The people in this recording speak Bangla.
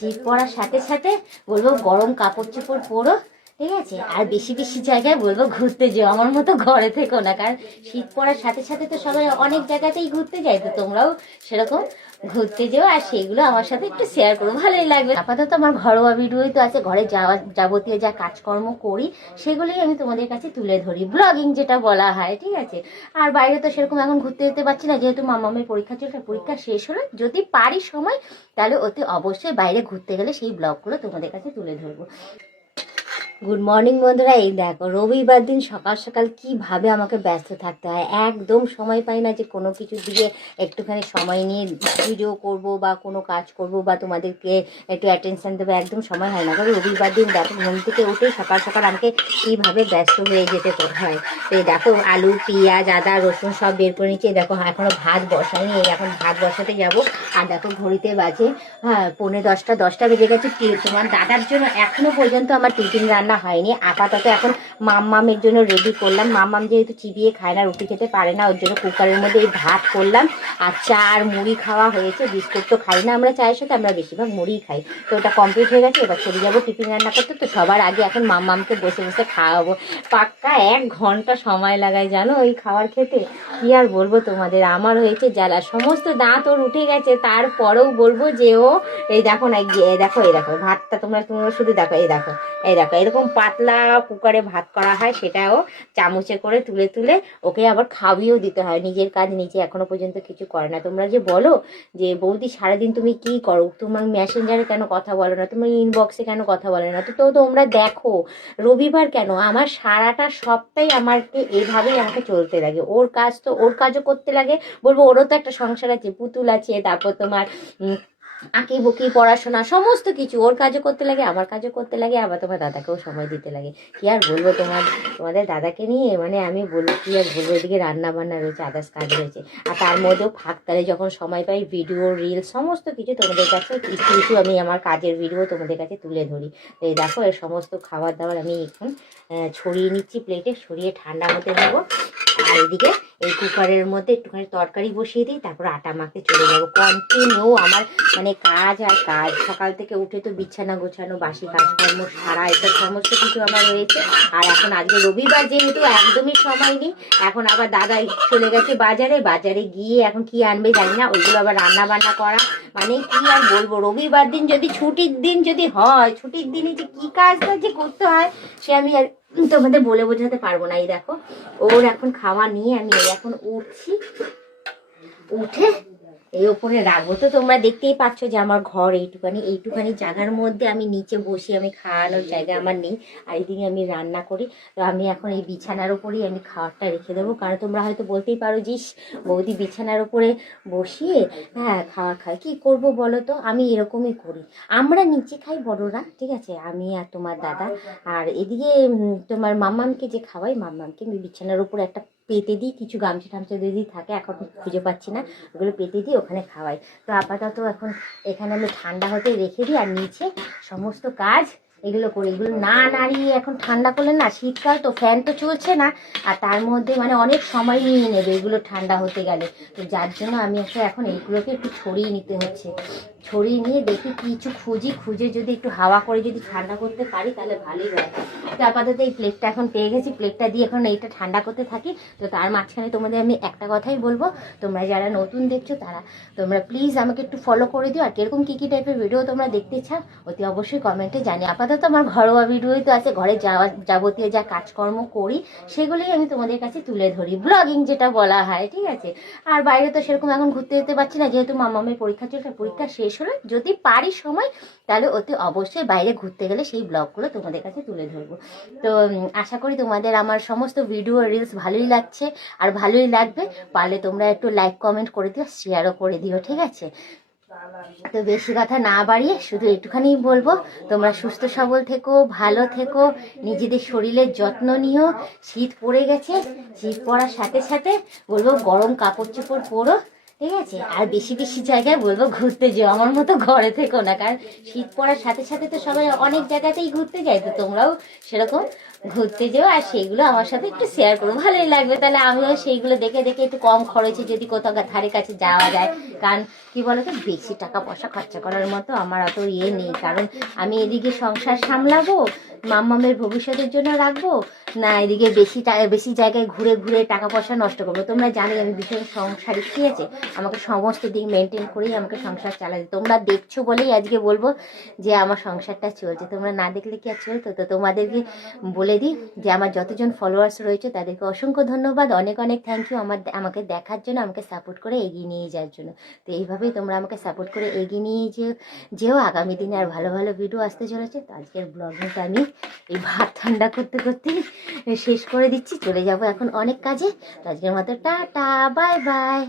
শীত পড়ার সাথে সাথে বলবো গরম কাপড় চোপড় পরো, ঠিক আছে। আর বেশি বেশি জায়গায় বলবো ঘুরতে যেও, আমার মতো ঘরে থেকো না, কারণ শীত পড়ার সাথে সাথে তো সবাই অনেক জায়গাতেই ঘুরতে যায়, তো তোমরাও সেরকম ঘুরতে যেও আর সেগুলো আমার সাথে একটু শেয়ার করো, ভালোই লাগবে। আপাতত আমার ঘরোয়া ভিডিওই তো আছে, ঘরে যাওয়া যাবতীয় যা কাজকর্ম করি সেগুলোই আমি তোমাদের কাছে তুলে ধরি, ব্লগিং যেটা বলা হয়, ঠিক আছে। আর বাইরে তো সেরকম এখন ঘুরতে যেতে পারছি না, যেহেতু মামামের পরীক্ষা চলছে, পরীক্ষা শেষ হলে যদি পারি সময় তাহলে অতি অবশ্যই বাইরে ঘুরতে গেলে সেই ব্লগগুলো তোমাদের কাছে তুলে ধরবো। গুড মর্নিং বন্ধুরা, এই দেখো রবিবার দিন সকাল সকাল কিভাবে আমাকে ব্যস্ত থাকতে হয়, একদম সময় পাই না যে কোনো কিছুর দিকে একটুখানি সময় নিয়ে ভিডিও করব বা কোনো কাজ করব বা তোমাদেরকে একটু অ্যাটেনশন দেবো, একদম সময় হয় না। কারণ রবিবার দিন দেখো ঘুম থেকে উঠে সকাল সকাল আমাকে কীভাবে ব্যস্ত হয়ে যেতে হয়। তো এই দেখো আলু পেঁয়াজ আদা রসুন সব বের করে নিচ্ছি, দেখো এখনও ভাত বসাইনি, এখন ভাত বসাতে যাব। আর দেখো ঘড়িতে বাজে 9:45 বেজে গেছে। তোমার দাদার জন্য এখনো পর্যন্ত আমার টিফিন রান্না হয়নি, আপাতত এখন মাম্মামের জন্য রেডি করলাম। মাম্মাম যেহেতু চিবিয়ে খায় না, রুটি খেতে পারে না, ওর জন্য কুকারের মধ্যে এই ভাত করলাম। আর চা আর মুড়ি খাওয়া হয়েছে, বিস্কুট তো খাই না আমরা চায়ের সাথে, আমরা বেশিরভাগ মুড়িই খাই। তো ওটা কমপ্লিট হয়ে গেছে, এবার চলে যাবো টিফিন রান্না করতে। তো সবার আগে এখন মাম্মামকে বসে বসে খাওয়াবো, পাক্কা 1 ঘন্টা সময় লাগায় জানো ওই খাবার খেতে। কি আর বলবো তোমাদের, আমার হয়েছে জ্বালা, সমস্ত দাঁত ওর উঠে গেছে, তারপরেও বলবো যে ও এই দেখো না, দেখো এই দেখো ভাতটা, তোমরা শুধু দেখো, এই দেখো এরকম পাতলা কুকারে ভাত করা হয়, সেটাও চামচে করে তুলে তুলে ওকে আবার খাওয়িয়েও দিতে হয়। নিজের কাজ নিজে এখনো পর্যন্ত কিছু করে না। তোমরা যে বলো যে বৌদি সারাদিন তুমি কি করো, তোমার মেসেঞ্জারে কেন কথা বলো না, তোমার ইনবক্সে কেন কথা বলে না, তো তোমরা দেখো রবিবার কেন, আমার সারাটা সপ্তাহে আমাকে এইভাবেই আমাকে চলতে লাগে। ওর কাজ তো ওর কাজও করতে লাগে, বলবো ওরও তো একটা সংসার আছে, পুতুল আছে, তারপর তোমার আঁকি বুকি পড়াশোনা সমস্ত কিছু, ওর কাজও করতে লাগে আমার কাজও করতে লাগে, আবার তোমার দাদাকেও সময় দিতে লাগে। কি আর বলবো তোমাদের দাদাকে নিয়ে, মানে আমি বলবো কি আর বলবো, এদিকে রান্না বান্না রয়েছে, আদার্স কাজ রয়েছে, আর তার মধ্যেও ফাঁকতালে যখন সময় পাই ভিডিও রিল সমস্ত কিছু তোমাদের কাছে কিছু কিছু আমি আমার কাজের ভিডিও তোমাদের কাছে তুলে ধরি। তো এই দেখো এর সমস্ত খাবার দাবার আমি এখন ছড়িয়ে নিচ্ছি প্লেটে, ছড়িয়ে ঠান্ডা হতে দেবো। আর এদিকে এই কুকারের মধ্যে একটুখানি তরকারি বসিয়ে দিই, তারপর আটা মাখতে চলে যাবো। কন্টিনিউ আমার মানে কাজ আর কাজ, সকাল থেকে উঠে তো বিছানা গোছানো, বাসি কাজকর্ম সারা, এটা সমস্ত কিছু আমার রয়েছে। আর এখন আজকে রবিবার যেহেতু একদমই সময় নেই, এখন আবার দাদা চলে গেছে বাজারে গিয়ে এখন কি আনবে জানি না, ওইগুলো আবার রান্না বান্না করা, মানে কি আর বলবো, রবিবার দিন যদি ছুটির দিন যদি হয়, ছুটির দিনে যে কি কাজটা যে করতে হয় সে আমি আর তোমাদের বলে বোঝাতে পারবো না। এই দেখো ওর এখন খাওয়া নিয়ে আমি এখন উঠছি, উঠে এই ওপরে রাখবো। তো তোমরা দেখতেই পাচ্ছ যে আমার ঘর এইটুখানি জায়গার মধ্যে আমি নিচে বসি, আমি খাওয়ানোর জায়গা আমার নেই, আর এইদিকে আমি রান্না করি। তো আমি এখন এই বিছানার উপরেই আমি খাবারটা রেখে দেবো, কারণ তোমরা হয়তো বলতেই পারো যে বৌদি বিছানার উপরে বসিয়ে খাওয়া খায়, কি করব বলো তো, আমি এরকমই করি। আমরা নিচে খাই বড়রা, ঠিক আছে, আমি আর তোমার দাদা। আর এদিকে তোমার মাম্মামকে যে খাওয়াই, মাম্মামকে আমি বিছানার উপরে একটা পেতে দিই, কিছু গামছা টামছা যদি থাকে, এখন খুঁজে পাচ্ছি না, ওগুলো পেতে দিই ওখানে খাওয়াই। তো আপাতত এখন এখানে আমি ঠান্ডা হতে রেখে দিই, আর নিচে সমস্ত কাজ এগুলো করি। এগুলো না নাড়িয়ে এখন ঠান্ডা করলে না, শীতকাল তো ফ্যান তো চলছে না, আর তার মধ্যে মানে অনেক সময় নিয়ে নেবে এগুলো ঠান্ডা হতে গেলে। তো যার জন্য আমি এখন এইগুলোকে একটু ছড়িয়ে নিতে হচ্ছে, ছড়িয়ে নিয়ে দেখি কিছু খুঁজে যদি একটু হাওয়া করে যদি ঠান্ডা করতে পারি তাহলে ভালোই হয়। তো আপাতত এই প্লেটটা এখন পেয়ে গেছি, প্লেটটা দিয়ে এখন এইটা ঠান্ডা করতে থাকি। তো তার মাঝখানে তোমাদের আমি একটা কথাই বলবো, তোমরা যারা নতুন দেখছো তারা তোমরা প্লিজ আমাকে একটু ফলো করে দিও, আর কিরকম কী টাইপের ভিডিও তোমরা দেখতে চাও অতি অবশ্যই কমেন্টে জানি। আপাতত আমার ঘরোয়া ভিডিওই তো আছে, ঘরে যাবতীয় যা কাজকর্ম করি সেগুলোই আমি তোমাদের কাছে তুলে ধরি, ব্লগিং যেটা বলা হয়, ঠিক আছে। আর বাইরে তো সেরকম এখন ঘুরতে যেতে পারছি না, যেহেতু মামামের পরীক্ষা চলছে, পরীক্ষা শেষ হলে যদি পারি সময় তাহলে অতি অবশ্যই বাইরে ঘুরতে গেলে সেই ব্লগগুলো তোমাদের কাছে তুলে ধরবো। তো আশা করি তোমাদের আমার সমস্ত ভিডিও রিলস ভালোই লাগছে আর ভালোই লাগবে, পারলে তোমরা একটু লাইক কমেন্ট করে দিও, শেয়ারও করে দিও, ঠিক আছে। তো বেশি কথা না বাড়িয়ে শুধু একটুখানি বলবো, তোমরা সুস্থ সবল থেকো, ভালো থেকো, নিজেদের শরীরের যত্ন নিও। শীত পড়ে গেছে, শীত পড়ার সাথে সাথে বলবো গরম কাপড় চোপড় পরো, ঠিক আছে। আর বেশি বেশি জায়গায় বলবো ঘুরতে যেও, আমার মতো ঘরে থেকো না, কারণ শীত পড়ার সাথে সাথে তো সবাই অনেক জায়গাতেই ঘুরতে যায়, তো তোমরাও সেরকম ঘুরতে যেও, আর সেইগুলো আমার সাথে একটু শেয়ার করো, ভালোই লাগবে। তাহলে আমিও সেইগুলো দেখে দেখে একটু কম খরচে যদি কোথাও ধারে কাছে যাওয়া যায়। কারণ কি বলতো, বেশি টাকা পয়সা খরচা করার মতো আমার অত ইয়ে নেই। কারণ আমি এদিকে সংসার সামলাবো, মাম্মামের ভবিষ্যতের জন্য রাখবো, না এদিকে বেশি জায়গায় ঘুরে ঘুরে টাকা পয়সা নষ্ট করবো। তোমরা জানি আমি ভীষণ সংসারী, ঠিক আছে? আমাকে সমস্ত দিক মেনটেন করেই আমাকে সংসার চালাতে। তোমরা দেখছো বলেই আজকে বলবো যে আমার সংসারটা চলছে। তোমরা না দেখলে কি আর চলতো? তো তোমাদেরকে বলে দিই যে আমার যতজন ফলোয়ার্স রয়েছে তাদেরকে অসংখ্য ধন্যবাদ, অনেক অনেক থ্যাংক ইউ আমাকে দেখার জন্য, আমাকে সাপোর্ট করে এগিয়ে নিয়ে যাওয়ার জন্য। তো এইভাবেই তোমরা আমাকে সাপোর্ট করে এগিয়ে নিয়ে যেও। আগামী দিনে আর ভালো ভালো ভিডিও আসতে চলেছে। তো আজকের ব্লগিংটা আমি এই ভাত ঠান্ডা করতে করতে শেষ করে দিচ্ছি, চলে যাব এখন অনেক কাজে। তো আজকের মতো টাটা, বাই বাই।